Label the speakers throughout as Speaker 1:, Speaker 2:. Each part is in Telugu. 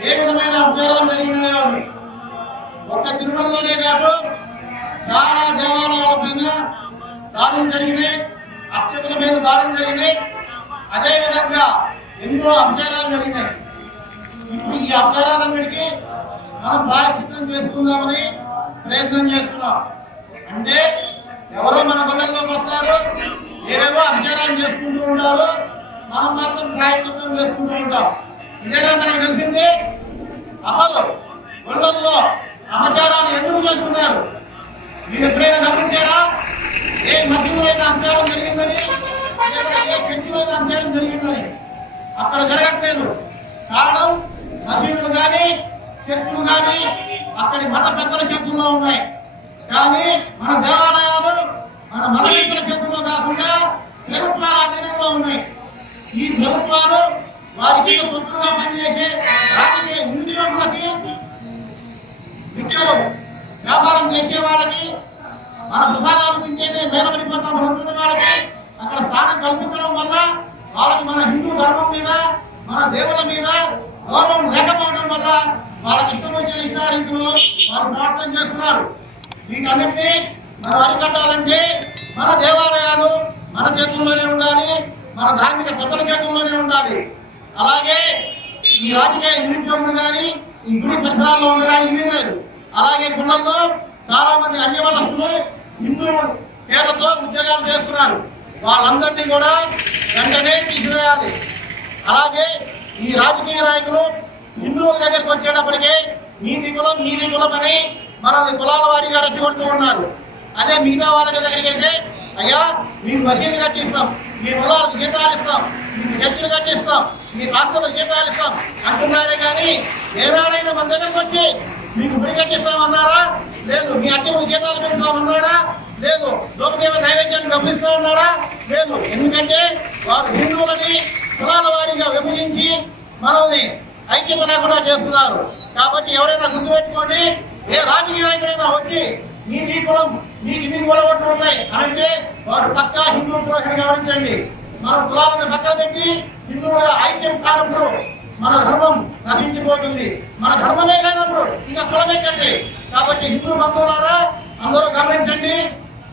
Speaker 1: ఏ విధమైన అభ్యారాలు జరిగినాయో అని ఒక్క తిరుమలలోనే కాదు చాలా దేవాలయాల పైన దారుణం జరిగినాయి అర్చకుల మీద దాడులు జరిగినాయి. అదేవిధంగా ఎన్నో అభ్యారాలు జరిగినాయి. ఇప్పుడు ఈ అభ్యారాలన్నిటికీ మనం ప్రాయశ్చిత్తం చేసుకుందామని ప్రయత్నం చేస్తున్నాం. అంటే ఎవరో మన గుండెల్లోకి వస్తారు ఏవేవో అభ్యారాలు చేసుకుంటూ ఉంటారు మనం మాత్రం ప్రాయశ్చిత్తం చేసుకుంటూ ఉంటాం ఇదేనా మనకు తెలిసింది అసలు గుళ్ళల్లో అపచారాలు ఎందుకు చేస్తున్నారు? మీరు ఎప్పుడైనా గమనించారా? ఏ మధ్యమైన అపచారం జరిగిందని లేదా ఏ చర్చిలో అపచారం జరిగిందని? అక్కడ జరగట్లేదు. కారణం మసీదులు కానీ చర్చిలు కానీ అక్కడి మత పెద్దల చేతుల్లో ఉన్నాయి. కానీ మన దేవాలయాలు మన మత వ్యక్తుల చేతుల్లో కాకుండా ప్రభుత్వాల అధీనంలో ఉన్నాయి. ఈ ప్రభుత్వాలు వారికి తొత్తుగా పనిచేసే రాజకీయ నిరుద్యోగులకి విక్కలు వ్యాపారం చేసే వాళ్ళకి మన విధానాలు తింటేనే మేలపడిపోతాం అనుకున్న వాళ్ళకి అక్కడ స్థానం కల్పించడం వల్ల వాళ్ళకి మన హిందూ ధర్మం మీద మన దేవుళ్ళ మీద గౌరవం లేకపోవడం వల్ల వాళ్ళకి ఇష్టం వచ్చిన ఇష్టారీతులు వాళ్ళు ప్రార్థన చేస్తున్నారు. వీటన్నిటినీ మనం అరికట్టాలంటే మన దేవాలయాలు మన చేతుల్లోనే ఉండాలి మన ధార్మిక పెద్దల చేతుల్లోనే ఉండాలి. అలాగే ఈ రాజకీయ నిరుద్యోగులు కానీ ఈ గుడి పరిసరాల్లో ఉండడానికి వీల్లేదు అలాగే గుళ్ళల్లో చాలా మంది అన్య మతస్థులు హిందూ పేర్లతో ఉద్యోగాలు చేస్తున్నారు. వాళ్ళందరినీ కూడా వెంటనే తీసివేయాలి. అలాగే ఈ రాజకీయ నాయకులు హిందువుల దగ్గరికి వచ్చేటప్పటికే నీది కులం మీది కులం అని మనల్ని కులాల వారిగా రెచ్చగొడుతూ ఉన్నారు. అదే మిగతా వాళ్ళ దగ్గరికి అయితే అయ్యా మీరు మసీదు కట్టిస్తాం మీ పొలాలకు జీతాలు ఇస్తాం మీకు చర్చలు కట్టిస్తాం మీ హాస్టల్లో జీతాలు ఇస్తాం అంటున్నారే కానీ ఏనాడైనా మన దగ్గరకు వచ్చి మీకు గుడి కట్టిస్తామన్నారా? లేదు మీ అర్చకులు జీతాలు పెంచుతామన్నారా లేదు లోకదేవ నైవేద్యాన్ని గమనిస్తా ఉన్నారా లేదు ఎందుకంటే వారు హిందువులని కులాల వారీగా విభజించి మనల్ని ఐక్యత లేకుండా చేస్తున్నారు. కాబట్టి ఎవరైనా గుర్తుపెట్టుకోండి ఏ రాజకీయ నాయకుడైనా వచ్చి మీది ఈ కులం నీకు ఇన్ని కులగొట్లు ఉన్నాయి. అంటే వారు పక్కా హిందూ ద్రోహిని గమనించండి. మన కులాలను పక్కన పెట్టి హిందువులుగా ఐక్యం కానప్పుడు మన ధర్మం నశించిపోతుంది. మన ధర్మమే లేనప్పుడు ఇంకా కులం ఎక్కడిది? కాబట్టి హిందూ బంధువులారా అందరూ గమనించండి.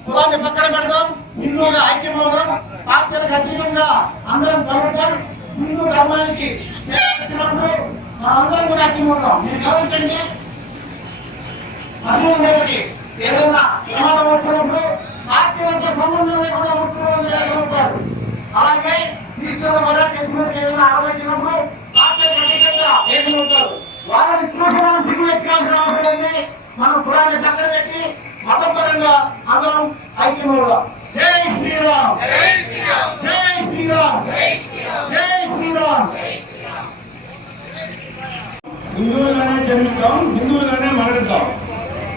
Speaker 1: కులాన్ని పక్కన పెడదాం హిందువులుగా ఐక్యం అవుదాం. పార్టీలకు అతీతంగా అందరం గమనించాం హిందూ ధర్మానికి సేవ అందరం మనందరం కూడా ఐక్యం అవుతాం. మీరు గమనించండి. అర్థం లేకపోతే ఏదైనా ప్రమాదం వచ్చినప్పుడు పార్టీలతో సంబంధం లేకుండా ముట్టుకోవాలని లేకపోతారు అలాగే క్రీస్తులు కూడా చేసుకున్నది ఏదైనా ఆలోచించినప్పుడు పార్టీలకు అతీతంగా ఏకమవుతారు వాళ్ళని చూసి మనం సిగ్గుపెట్టుకోవాల్సిన అవసరం ఉంది. మనం కులాన్ని పక్కన పెట్టి మతపరంగా అందరం ఐక్యమవుదాం. జై శ్రీరామ్. జై శ్రీరామ్. జై శ్రీరామ్.
Speaker 2: హిందువులుగానే జన్మిస్తాం హిందువులుగానే మరణిద్దాం.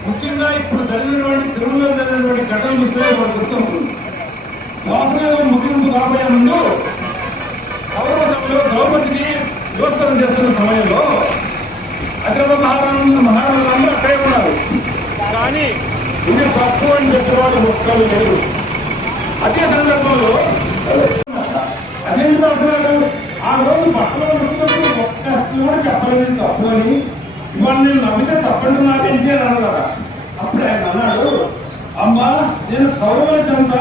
Speaker 2: ముఖ్యంగా ఇప్పుడు జరిగినటువంటి తిరుమలలో జరిగినటువంటి ఘటనలు చూస్తే మనకు గుర్తుంది ద్వాపరయుగం ముగింపు కాబోయే ముందు గౌరవ సభలో ద్రౌపదికి యువత్వం చేస్తున్న సమయంలో అగ్రవ మహారాజు మహారాజులందరూ అక్కడే ఉన్నారు. కానీ ఇది తప్పు అని చెప్పిన వాళ్ళు ఒక్కరు లేరు. అదే సందర్భంలో అదేంటి అంటున్నాడు ఆ రోజు బట్టలు ఒక్క కూడా చెప్పలేదు తప్పు అని ఇవాళ నేను నమ్మితే తప్పండి నాకేంటి అని అన్నదా అప్పుడు ఆయన అన్నాడు అమ్మా నేను కౌరవుల చెంత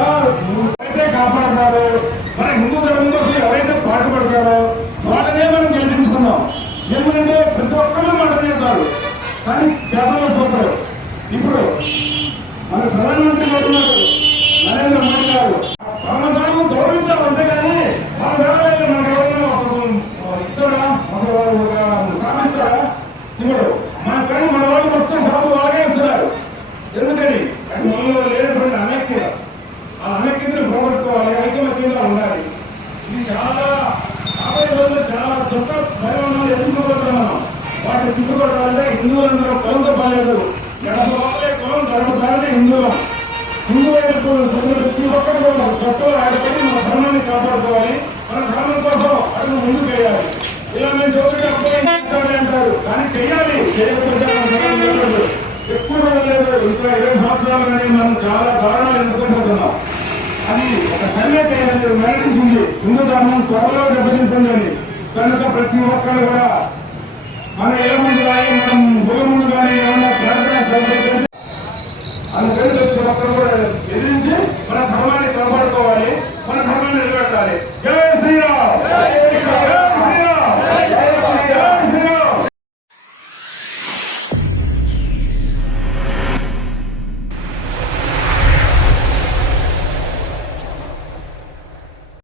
Speaker 2: ఎవరైతే కాపాడతారో మన హిందూ ధర్మం కోసం ఎవరైతే పాటుపడతారో వాళ్ళనే మనం గెలిపించుకుందాం. ఎందుకంటే ప్రతి ఒక్కరు మాట చేస్తారు కానీ చేతల్లో చూపరు ఇప్పుడు మన ప్రధానమంత్రి గారు ఉన్నారు నరేంద్ర మోడీ గారు పరమధర్మం గౌరవించాలి అంతేగాని మన దేవాలయాలు మనకు ఎవరైనా ఒక ఇస్తాడా ఒక కామిస్తాడా ఇప్పుడు మన కానీ మన వాళ్ళు మొత్తం డబ్బు వాళ్ళే ఇస్తున్నారు ఎందుకని అది మనలో లేనటువంటి అనైక్యత ఆ అనైక్యతను పోగొట్టుకోవాలి ఐకమత్యంగా ఉండాలి ఇది చాలా రాబోయే రోజుల్లో చాలా దుఃఖ పరిమాణాలు ఎదుర్కోబోతున్నాం వాటిని తిప్పుకోవడాలంటే హిందువులందరూ కులంతో పర్లేదు ఎడమ వాళ్ళే కులం ధర్మ ధరనే హిందువులం. హిందూ ప్రతి ఒక్కరు కూడా చట్టం ఆడపడి మన ధర్మాన్ని కాపాడుకోవాలి. మన ధర్మం కోసం అడుగు ముందుకు వేయాలి. ఇలా మేము చదువుకుంటే అప్పుడే అంటారు? కానీ చెయ్యాలి. చేయకపోతే మన ఎక్కువ లేదు. ఇంకా ఇరవై సంవత్సరాలు కానీ మనం చాలా దారుణాలు ఎదుర్కొంటున్నాం. అది ఒక సర్వే చేయాలి మరణించింది. హిందూ ధర్మం త్వరలో దెబ్బతింటుందని కనుక ప్రతి ఒక్కరు కూడా మన ఇళ్ళ ముందు కానీ మనం గుళ్ళ ముందు కానీ